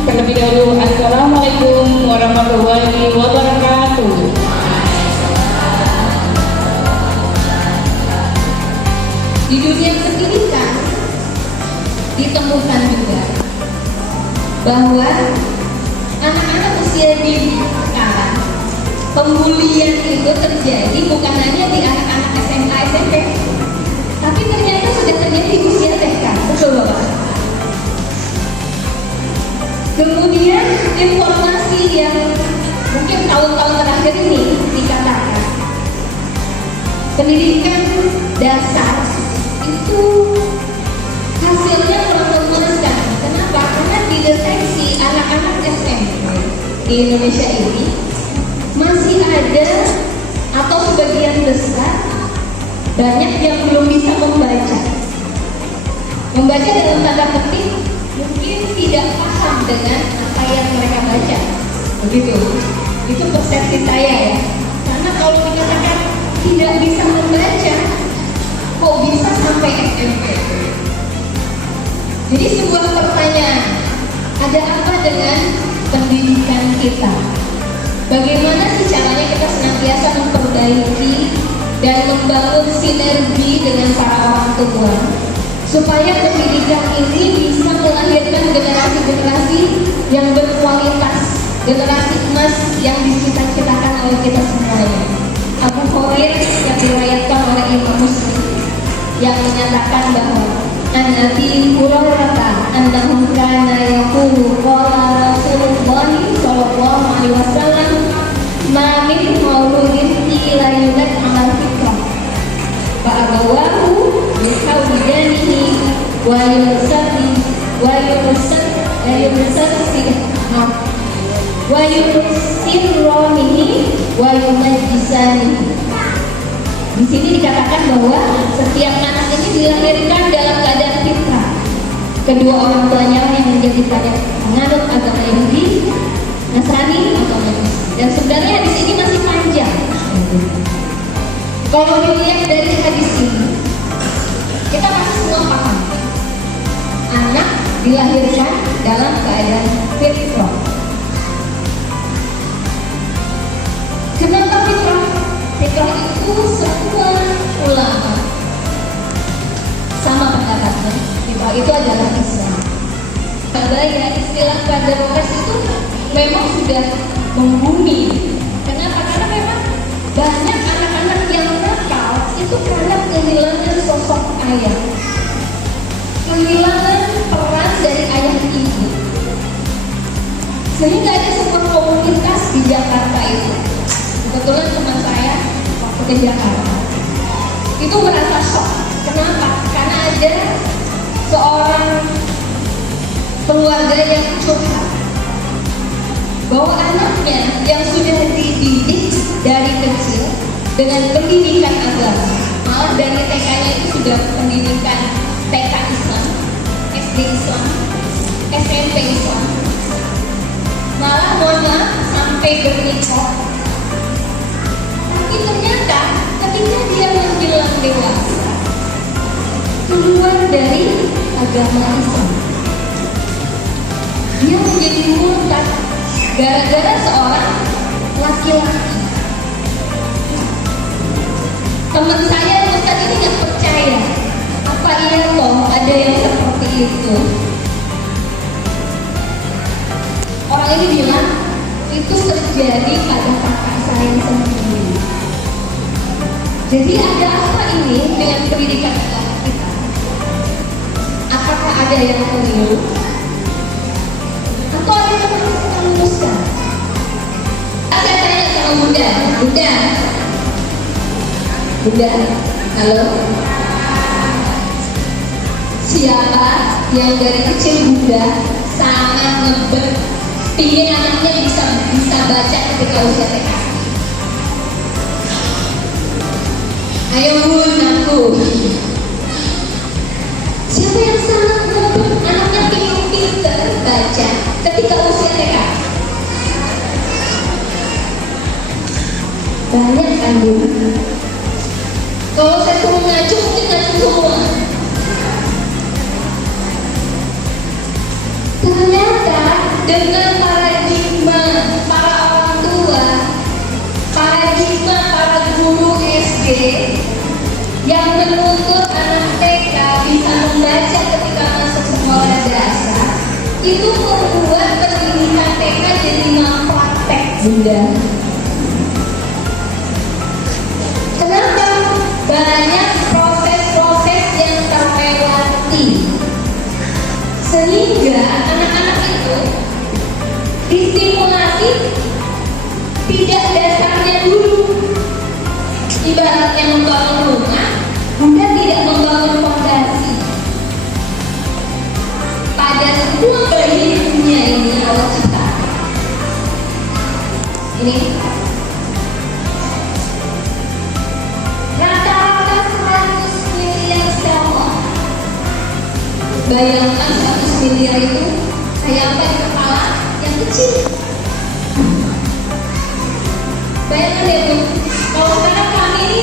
Terlebih dahulu, Assalamualaikum warahmatullahi wabarakatuh. Di dunia pendidikan ditemukan juga bahwa anak-anak usia dini sekarang pembulian itu terjadi bukan hanya di anak-anak SMA SMP, tapi ternyata sudah terjadi di usia TK. Betul Bapak? Kemudian informasi yang mungkin tahun-tahun terakhir ini dikatakan pendidikan dasar itu hasilnya kurang memuaskan. Kenapa? Karena dideteksi anak-anak SMP di Indonesia ini masih ada atau sebagian besar banyak yang belum bisa membaca. Membaca dalam tanda petik mungkin tidak paham dengan apa yang mereka baca. Begitu. Itu persepsi saya ya. Karena kalau dikatakan tidak bisa membaca, kok bisa sampai SMP? Jadi sebuah pertanyaan, ada apa dengan pendidikan kita? Bagaimana sih caranya kita senantiasa memperbaiki dan membangun sinergi dengan para orang tua supaya pendidikan ini bisa melahirkan generasi-generasi yang berkualitas, generasi emas yang dicita-citakan oleh kita semuanya. Abu Hurairah yang diriwayatkan oleh Imam Muslim yang menyatakan bahwa An-Nabi Hurairah annahu kana yaqulu qala Rasulullah sallallahu alaihi wasallam ma min mauludin illa yulad ala fitrah fa abawahu yahawidanihi wa yusabbi wa yusirronihi wa yumajjisanihi. Di sini dikatakan bahwa setiap anak ini dilahirkan dalam keadaan fitrah. Kedua orang tuanya yang menjadikan menganut agama Yahudi, Nasrani atau Majus. Dan sebenarnya hadis ini masih panjang. Kalau dilihat dari hadis ini, kita masih semua paham. Anak dilahirkan dalam keadaan fitrah. Kenapa fitrah? Fitrah itu semua ulama sama pendapatnya. Fitrah itu adalah Islam. Ya, istilah kaderokas itu memang sudah membumi. Kenapa? Karena memang banyak anak-anak yang nakal itu karena kehilangan sosok ayah, kehilangan peran dari ayah ibu. Sehingga ada sebuah komunitas di Jakarta itu. Kebetulan teman saya waktu ke Jakarta itu merasa shock. Kenapa? Karena ada seorang keluarga yang curhat bahwa anaknya yang sudah dididik dari kecil dengan pendidikan agama, malah dari TK-nya itu sudah pendidikan TK Islam, SD Islam, SMP Islam, malah mohon maaf sampai bernikah. Tapi ternyata ketika dia menjelang dewasa keluar dari agama Islam, dia menjadi murtad gara-gara seorang laki-laki. Teman saya saat ini nggak percaya, apa iya loh ada yang seperti itu. Orang ini bilang itu terjadi pada kakak saya sendiri. Jadi ada apa ini dengan pendidikan agama kita? Apakah ada yang keliru? Atau ada yang harus kita luruskan? Saya tanya sama Bunda, halo? Siapa yang dari kecil Bunda sangat ngebet pingin anaknya bisa baca ketika usia TK? Ayo Bun, aku. Siapa yang sangat ngebet anaknya pingin pinter baca ketika usia TK? Banyak kan Bun? Kalau saya suruh ngacu mungkin ngacu semua. Ternyata dengan paradigma para orang tua, paradigma para guru SD yang menuntut anak TK bisa membaca ketika masuk sekolah dasar, itu membuat pendidikan TK jadi malpraktek, Bunda. Kenapa? Banyak proses-proses yang terlewati, sehingga anak-anak itu distimulasi tidak dasarnya dulu. Ibaratnya membangun rumah, Bunda tidak membangun fondasi. Pada semua bayi di dunia ini Allah ciptakan. Ini rata-rata 100 miliar sel otak. Bayangkan 100 miliar itu kayak apa di kepala yang kecil. Bayangkan deh Bu, kalau sekarang kami ini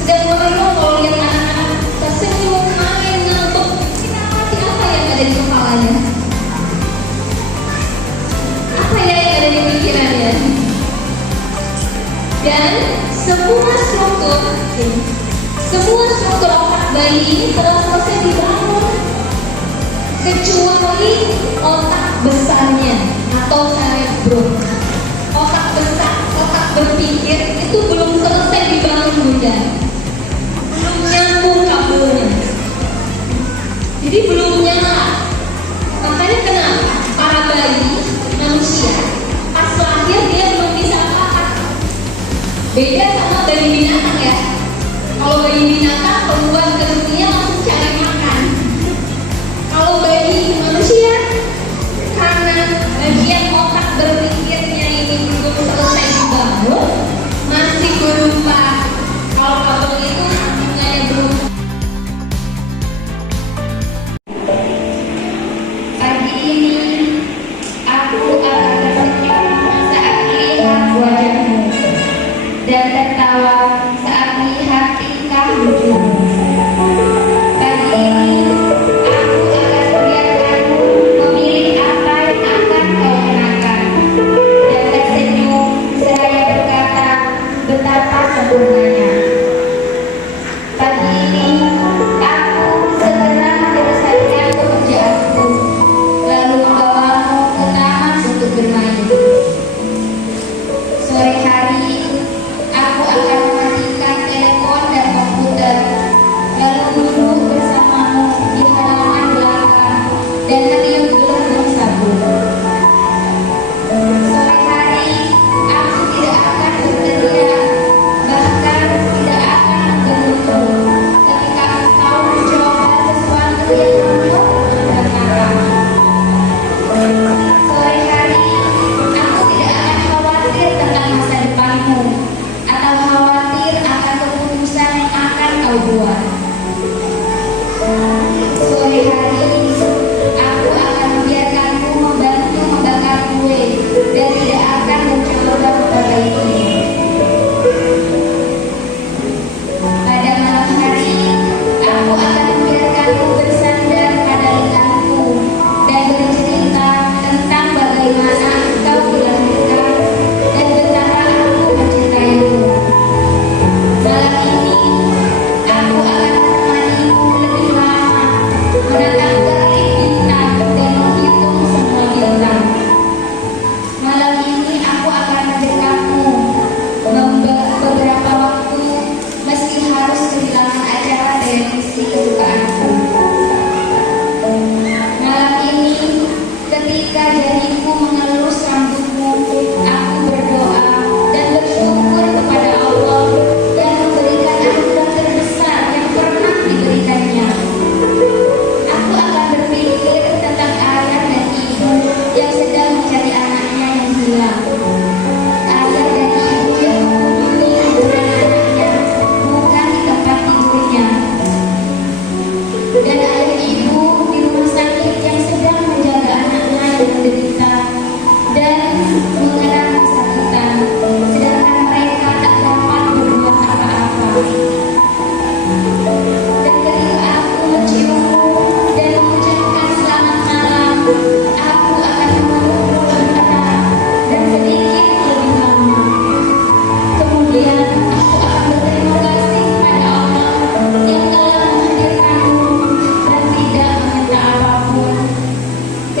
sedang merenung kalau lihat anak-anak tersenyum, main, ngambek, kita ngerti apa yang ada di kepalanya? Apa ya yang ada di pikirannya? Dan semua struktur otak bayi ini telah selesai dibangun, kecuali otak besarnya atau cerebrum. Otak besar, otak berpikir itu belum selesai dibangun, Bunda. Belum nyambung kabelnya. Jadi belum nyala. Makanya kenapa para bayi manusia pas lahir dia belum bisa apa-apa. Beda sama bayi binatang ya. Kalau bayi binatang keluar ke dunia langsung cari makan. Kalau bayi manusia karena bagian otak berpikirnya ini belum selesai dibangun, masih berupa kalau kabel itu sambungannya belum.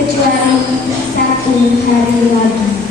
kecuali satu hari lagi.